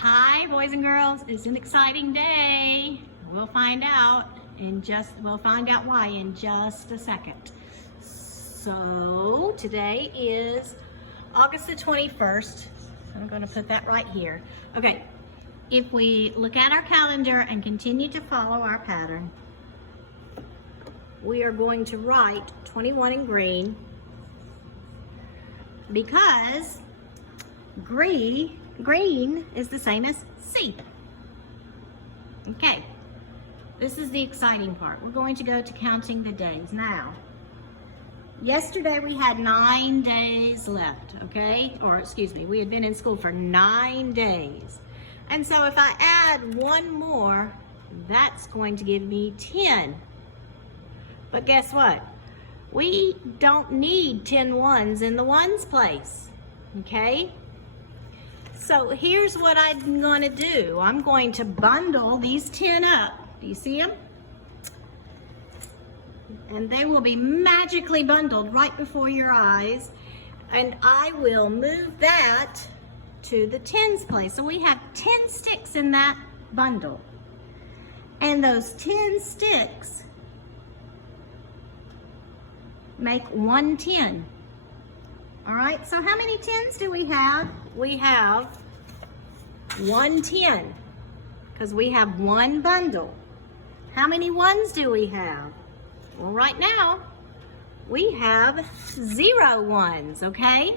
Hi, boys and girls. It's an exciting day. We'll find out why in just a second. So today is August the 21st. I'm going to put that right here. Okay, if we look at our calendar and continue to follow our pattern, we are going to write 21 in green because green is the same as C. Okay, this is the exciting part. We're going to go to counting the days. Now, yesterday we had 9 days left, okay? Or excuse me, we had been in school for 9 days. And so if I add one more, that's going to give me 10. But guess what? We don't need 10 ones in the ones place, okay? So here's what I'm going to do. I'm going to bundle these 10 up. Do you see them? And they will be magically bundled right before your eyes. And I will move that to the tens place. So we have 10 sticks in that bundle. And those 10 sticks make 1 10. All right, so how many 10s do we have? We have 1 10, because we have one bundle. How many ones do we have? Well, right now, we have 0 ones, okay?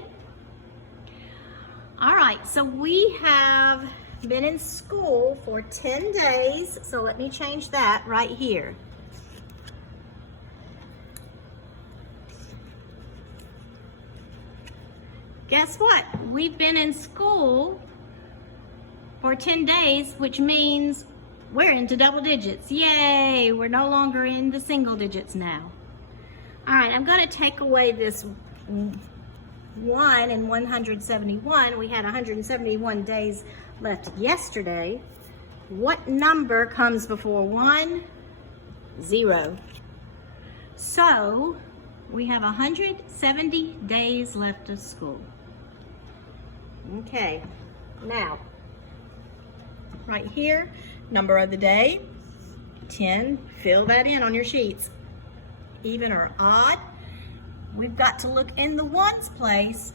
All right, so we have been in school for 10 days, so let me change that right here. Guess what? We've been in school for 10 days, which means we're into double digits. Yay! We're no longer in the single digits now. All right, I'm going to take away this 1 and 171. We had 171 days left yesterday. What number comes before 1? 0. So we have 170 days left of school. Okay, now, right here, number of the day, 10, fill that in on your sheets. Even or odd, we've got to look in the ones place,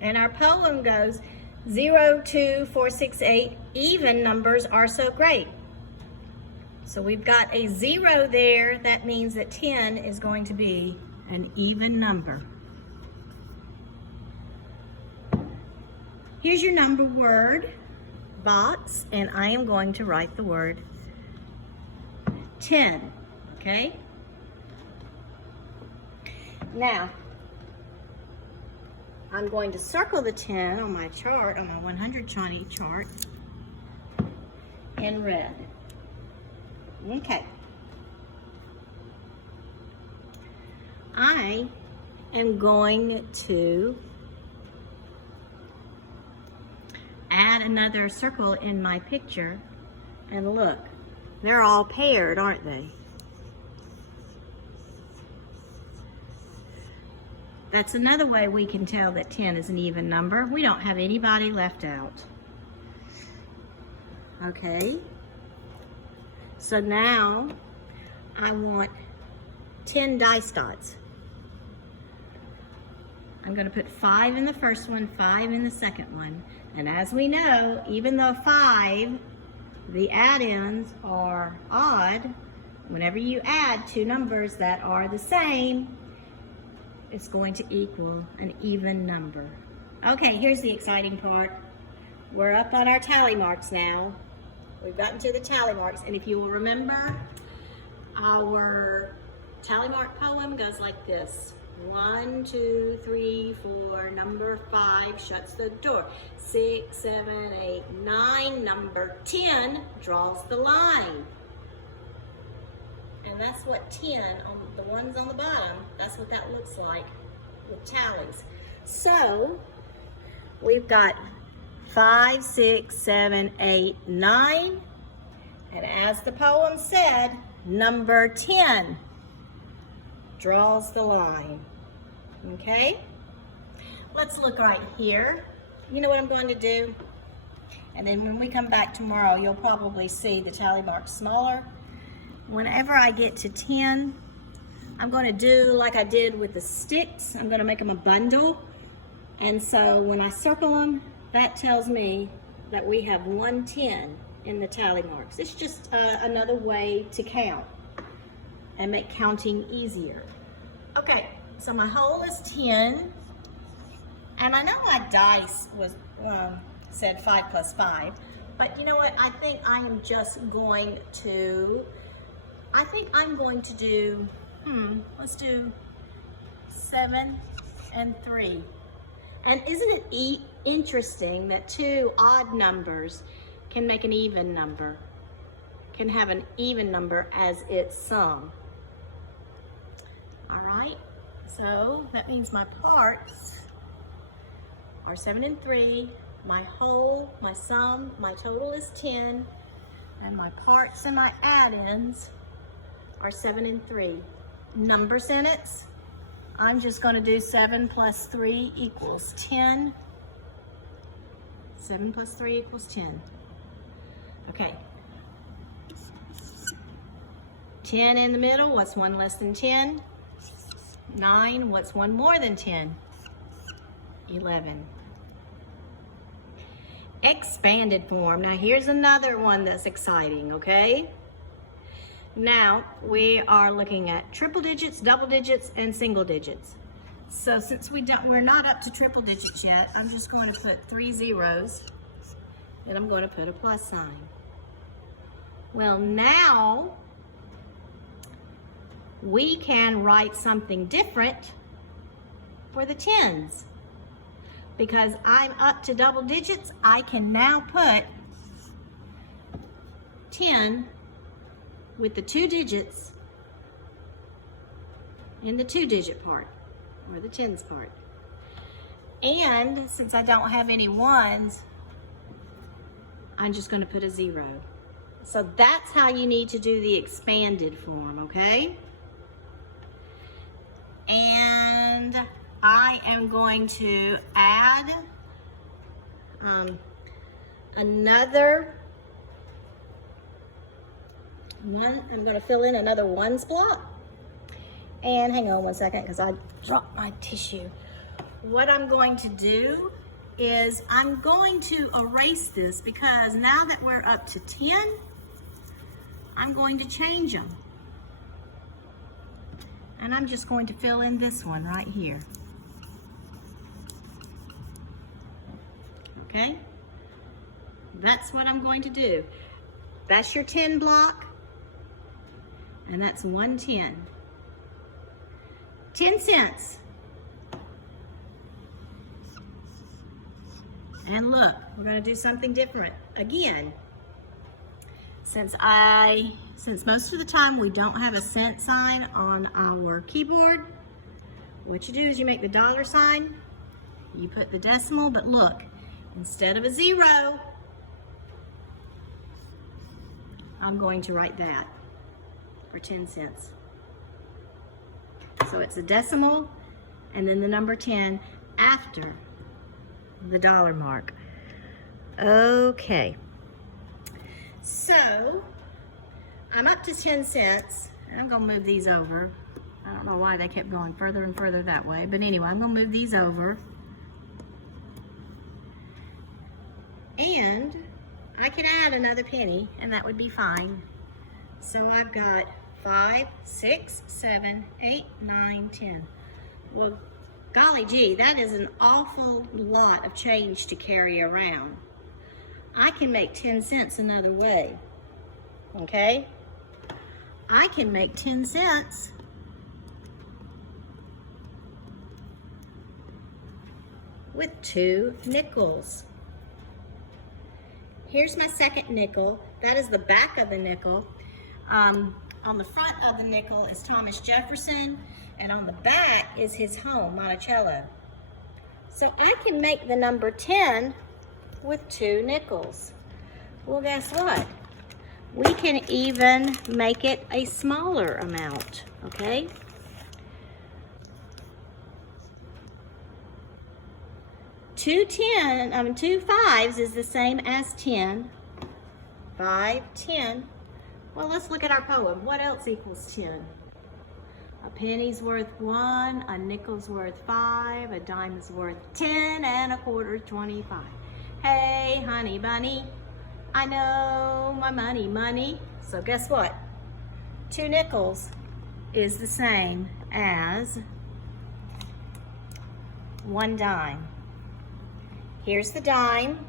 and our poem goes 0, 2, 4, 6, 8, even numbers are so great. So we've got a 0 there, that means that 10 is going to be an even number. Here's your number word box, and I am going to write the word 10, okay? Now, I'm going to circle the 10 on my chart, on my 100 Shawnee chart, in red. Okay. I am going to add another circle in my picture, and look, they're all paired, aren't they? That's another way we can tell that 10 is an even number. We don't have anybody left out. Okay, so now I want 10 dice dots. I'm going to put 5 in the first one, 5 in the second one. And as we know, even though 5, the add-ins are odd, whenever you add two numbers that are the same, it's going to equal an even number. Okay, here's the exciting part. We're up on our tally marks now. We've gotten to the tally marks, and if you will remember, our tally mark poem goes like this. 1, 2, 3, 4, number 5 shuts the door. 6, 7, 8, 9, number 10 draws the line. And that's what 10, on the ones on the bottom, that's what that looks like with tallies. So, we've got 5, 6, 7, 8, 9, and as the poem said, number 10 draws the line. Okay? Let's look right here. You know what I'm going to do? And then when we come back tomorrow, you'll probably see the tally mark smaller. Whenever I get to 10, I'm going to do like I did with the sticks. I'm going to make them a bundle. And so when I circle them, that tells me that we have 110 in the tally marks. It's just another way to count and make counting easier. Okay, so my whole is 10. And I know my dice was said 5 plus 5, but you know what? I think I am just going to, I'm going to do, let's do 7 and 3. And isn't it interesting that two odd numbers can make an even number, can have an even number as its sum? All right, so that means my parts are 7 and 3. My whole, my sum, my total is 10, and my parts and my add-ins are 7 and 3. Number sentence, I'm just going to do 7 plus 3 equals 10. 7 plus 3 equals 10. Okay. 10 in the middle, what's 1 less than 10? 9, what's 1 more than 10? 11. Expanded form. Now here's another one that's exciting, okay? Now we are looking at triple digits, double digits, and single digits. So since we're not up to triple digits yet, I'm just going to put 3 zeros, and I'm going to put a plus sign. Well, now we can write something different for the tens. Because I'm up to double digits, I can now put 10 with the 2 digits in the 2-digit part, or the tens part. And since I don't have any ones, I'm just going to put a 0. So that's how you need to do the expanded form, okay? And I am going to add another one. I'm going to fill in another ones block. And hang on one second because I dropped my tissue. What I'm going to do is I'm going to erase this because now that we're up to 10, I'm going to change them. And I'm just going to fill in this one right here. Okay? That's what I'm going to do. That's your 10 block. And that's 110. 10 cents. And look, we're going to do something different again. Since most of the time we don't have a cent sign on our keyboard, what you do is you make the dollar sign, you put the decimal, but look, instead of a 0, I'm going to write that for 10 cents. So it's a decimal and then the number 10 after the dollar mark. Okay. So I'm up to 10 cents and I'm going to move these over. I don't know why they kept going further and further that way, but anyway, I'm going to move these over. And I can add another penny and that would be fine. So I've got 5, 6, 7, 8, 9, 10. Well, golly gee, that is an awful lot of change to carry around. I can make 10 cents another way, okay? I can make 10 cents with 2 nickels. Here's my second nickel. That is the back of the nickel. On the front of the nickel is Thomas Jefferson, and on the back is his home, Monticello. So I can make the number 10 with 2 nickels. Well, guess what? We can even make it a smaller amount, okay? two fives is the same as 10. 5, 10. Well, let's look at our poem. What else equals 10? A penny's worth 1, a nickel's worth 5, a dime is worth 10, and a quarter 25. Hey, honey bunny, I know my money. So guess what? 2 nickels is the same as 1 dime. Here's the dime.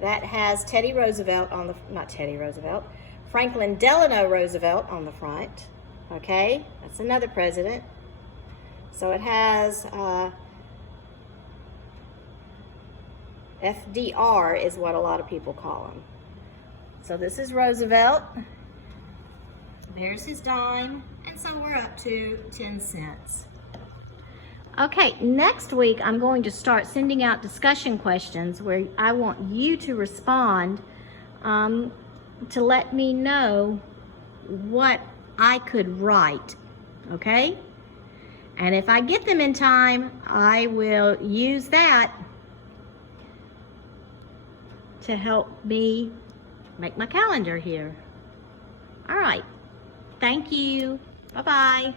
That has Teddy Roosevelt on the, not Teddy Roosevelt, Franklin Delano Roosevelt on the front. Okay, that's another president. So it has FDR is what a lot of people call him. So this is Roosevelt. There's his dime. And so we're up to 10 cents. Okay, next week I'm going to start sending out discussion questions where I want you to respond to let me know what I could write, okay? And if I get them in time, I will use that to help me make my calendar here. All right, thank you. Bye-bye.